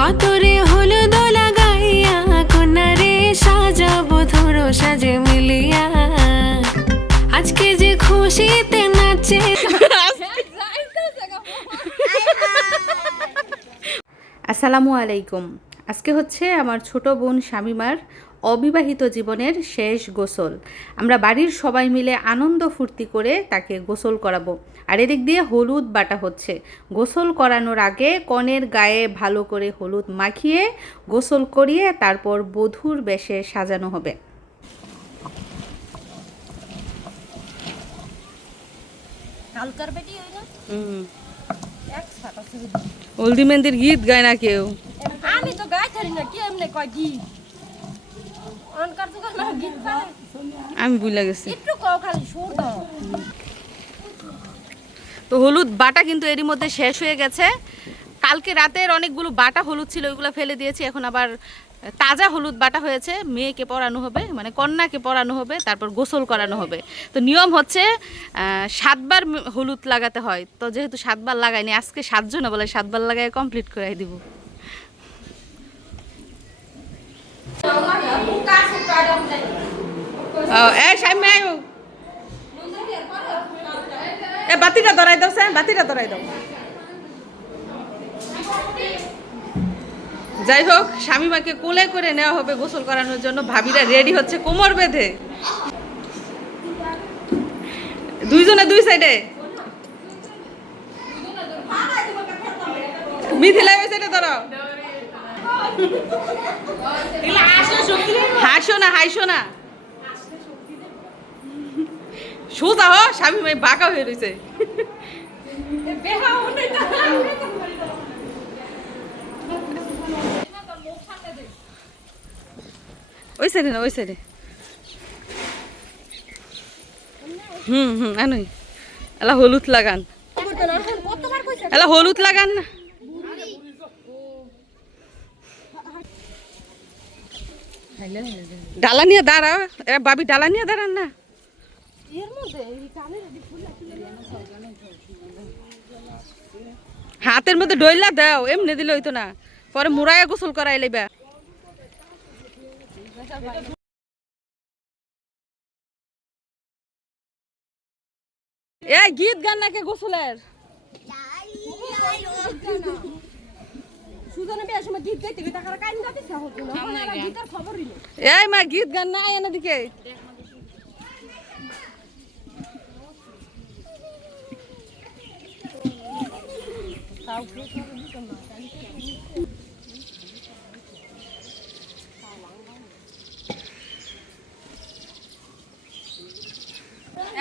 কতরে হলুদ লাগাইয়া কোনারে সাজাবো ধরো সাজে মিলিয়া। আজকে যে খুশিতে নাচে। আসসালামু আলাইকুম। আজকে হচ্ছে আমার ছোট বোন শামিমার অবিবাহিত জীবনের শেষ গোসল। আমরা বাড়ির সবাই মিলে আনন্দ ফুর্তি করে তাকে গোসল করাবো। আর এদিক দিয়ে হলুদ বাটা হচ্ছে। গোসল করানোর আগে কনের গায়ে ভালো করে হলুদ মাখিয়ে গোসল করিয়ে তারপর বধূর বেশে সাজানো হবে। কালকার বেটি না এক গীত গায় না কেউ? আমি তো থারি না কি এমনি কয় গীত অনকার তো না গীত গায় আমি বুঝলে গেছি। তো। হলুদ বাটা কিন্তু এরই মধ্যে শেষ হয়ে গেছে। কালকে রাতের অনেকগুলো বাটা হলুদ ছিল ওইগুলো ফেলে দিয়েছি। এখন আবার তাজা হলুদ বাটা হয়েছে। মেয়েকে পরানো হবে মানে কন্যাকে পরানো হবে তারপর গোসল করানো হবে। তো নিয়ম হচ্ছে সাতবার হলুদ লাগাতে হয়। তো যেহেতু সাতবার লাগাইনি আজকে সাতজন বলে সাতবার লাগাই কমপ্লিট করে দিব। এ। এ বাতিটা ধরাই দাও স্যার বাতিটা ধরাই দাও যাই হোক স্বামীমাকে কোলে করে নেওয়া হবে গোসল করানোর জন্য ভাবিরা রেডি হচ্ছে কোমর বেঁধে দুইজনে দুই সাইডে মিথিলা ওই সাইডে ধরো হাসো না হাসো না। সোজা হ স্বামী মাই বাঁকা হয়ে রয়েছে। ওই সাইডে না ওই সাইডে হুম হুম আনুই। এলা হলুদ লাগান। কতবার কইছে এলা হলুদ লাগান না। ডালা নিয়ে দাঁড়া এরা বাবি ডালা নিয়ে দাঁড়ান না। হাতের মধ্যে ডইলা দাও, এমনি দিলে হইতো না। পরে মুড়াইয়া গোসল করাই লইবা। এ গীত গান নাকি গোসলের? এই মা গীত গান না এনে দিকে।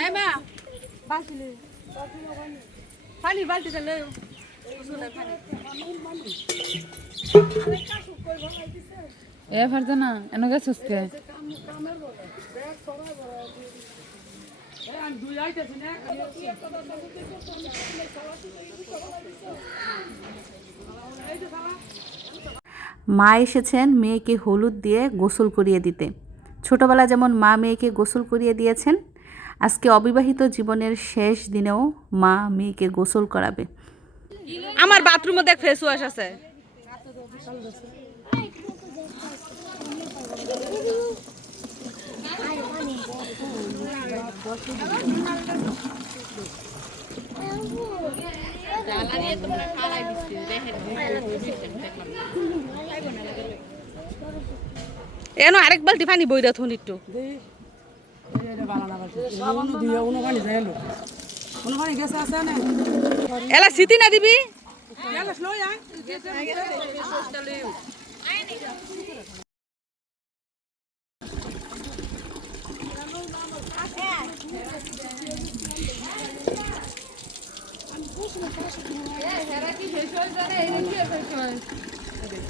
এই মা বাঁচিলে পানি বালতিতে লই। মা এসেছেন মেয়েকে হলুদ দিয়ে গোসল করিয়ে দিতে। ছোটবেলা যেমন মা মেয়েকে গোসল করিয়ে দিয়েছেন, আজকে অবিবাহিত জীবনের শেষ দিনেও মা মেয়েকে গোসল করাবে। আমার বাথরুমে দেখ ফেস ওয়াশ আছে। এনো আরেক বালতি পানি বইরা থুন একটু। এলা সিটি না দিবি?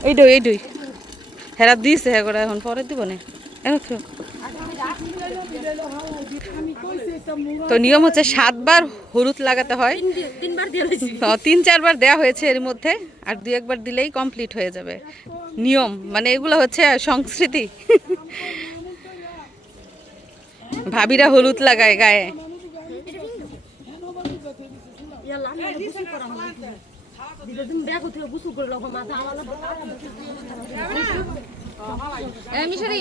এইডই এইডই হেরা দিছে হ্যাঁ করে এখন পরে দিব না? এখন। তো নিয়ম হচ্ছে সাতবার হলুদ লাগাতে হয়। দিয়ে তিন চারবার দেওয়া হয়েছে এর মধ্যে আর দু একবার দিলেই কমপ্লিট হয়ে যাবে। নিয়ম মানে এগুলো হচ্ছে সংস্কৃতি। ভাবিরা হলুদ লাগায় গায়ে। মিশরি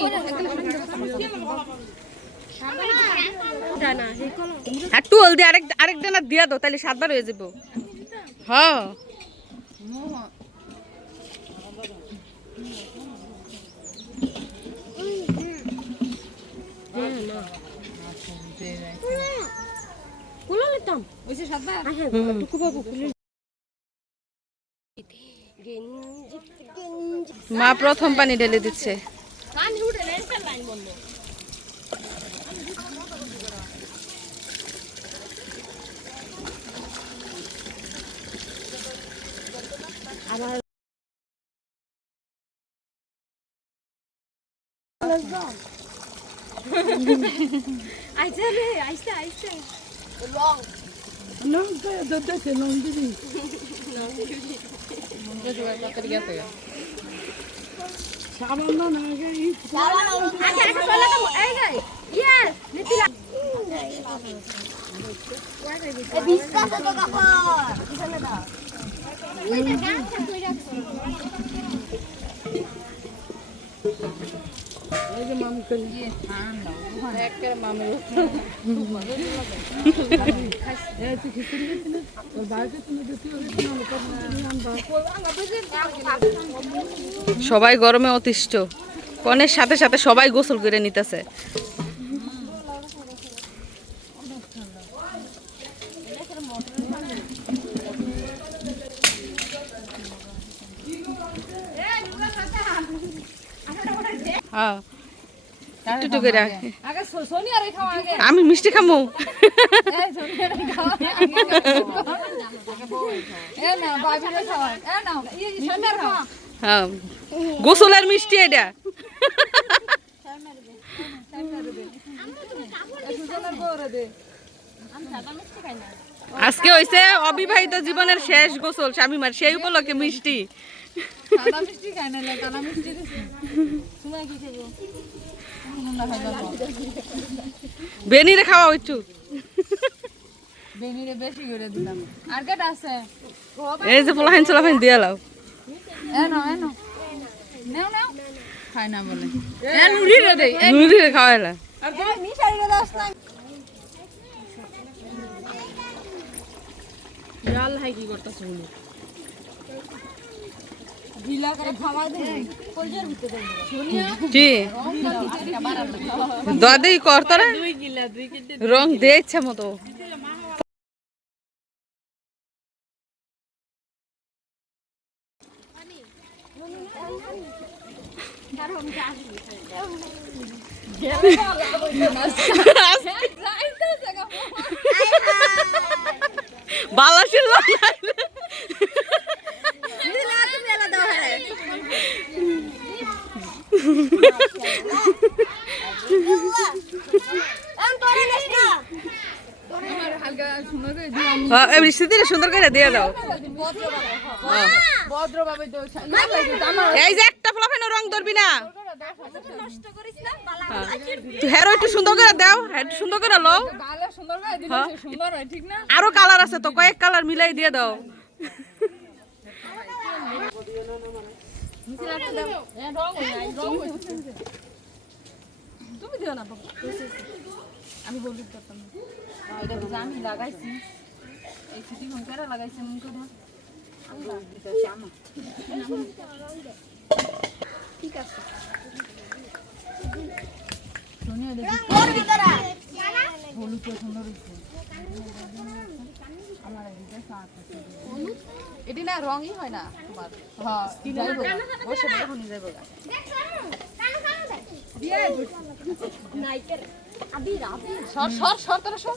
আর টুল দিয়ে আরেক আরেক দানা দিয়া দাও তাহলে সাতবার হয়ে যাব। গেঞ্জি মা প্রথম পানি ঢেলে দিচ্ছে। কান উঠে আইসা রে আইসা আইসা লং আচ্ছা একটা চলে তো এই গাই ইয়েস নিতিলা এই বিস্কাস তো কাপড় কিসনে দাও ওই যে গামছা কই রাখছো সবাই গরমে অতিষ্ঠ। কনের সাথে সাথে সবাই গোসল করে নিতেছে। হ্যাঁ। একটু করে আমি মিষ্টি খামো। হ্যাঁ গোসলের মিষ্টি এটা। আজকে হইছে অবিবাহিত জীবনের শেষ গোসল স্বামীমার সেই উপলক্ষে মিষ্টি। সাদা মিষ্টি খাই না মিষ্টি দিছি তুমি কি খাইবো না খাইবা বেনিরে খাওয়া একটু। বেনিরে বেশি করে দিলাম। আর কেটা আছে? এই যে পোলাহাইন চোলাহাইন দিয়ে লাও। এ নাও এ নাও নাও। খাই না বলে। এ নুরি রে দে নুরিরে খাওয়াইলা জাল হাই কি করতেছ বলে গিলা করে খাওয়া দে কলজার ভিতরে কি? দাদি করতো রং দিয়ে ইচ্ছা মতো বালা ছিল হালকা সুন্দর করে দিলাম স্মৃতিটা সুন্দর করে দিয়ে দাও। এই যে একটা ফলাফাইন রং ধরবি না। তুই হেরো একটু সুন্দর করে দাও একটু সুন্দর করে লও। হয়। আরও কালার আছে তো কয়েক কালার মিলাই দিয়ে দাও। তুমি দিও না আমি বলি করতাম। না এটা বুঝে আমি লাগাইছি। এই ফোন কেন লাগাইছি মন করে ঠিক আছে হলুদ সুন্দর এটি না রঙই হয় না তোমার হ্যাঁ আবির সর সর সর তোরা সর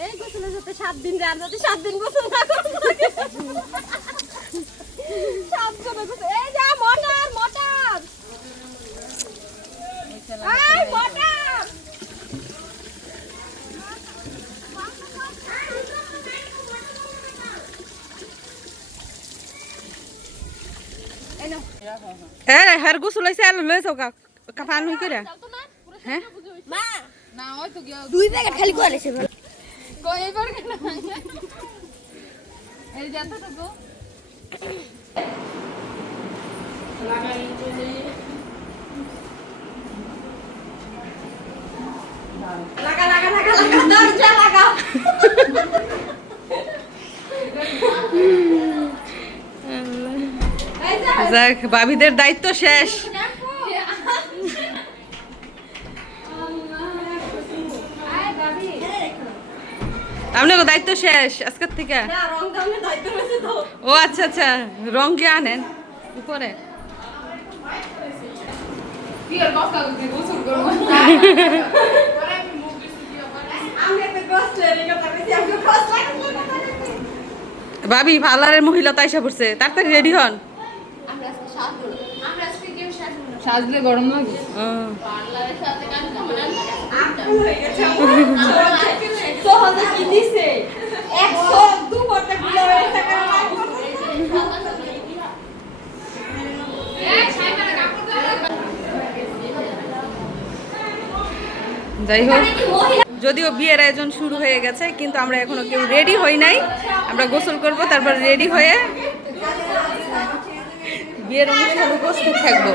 এই গোসলে যাতে সাত দিন আর যাতে সাত দিন গোসল না করতে সাত জনে গোসল এই যা মটার মটার। এই মটার। এ হার গোসল হইছে আর লই যাও কা করে হ্যাঁ না ওই তো দুই প্যাকেট খালি কেন লাগা লাগা লাগা লাগা দরজা লাগা। যাক ভাবিদের দায়িত্ব শেষ। আপনার দায়িত্ব শেষ আজকের থেকে? না রং দামে দায়িত্ব রয়েছে তো। ও আচ্ছা আচ্ছা রং কে আনেন? উপরে। ভাবি পার্লারের মহিলা তাই পড়ছে তাড়াতাড়ি রেডি হন। সাজলে গরম লাগে। ও, সহজে কি দিছে? একশো দু বটা গুলো হয়ে টাকা যাই হোক যদিও বিয়ের আয়োজন শুরু হয়ে গেছে কিন্তু আমরা এখনও কেউ রেডি হই নাই। আমরা গোসল করব তারপর রেডি হয়ে বিয়ের অনুষ্ঠানে উপস্থিত থাকব।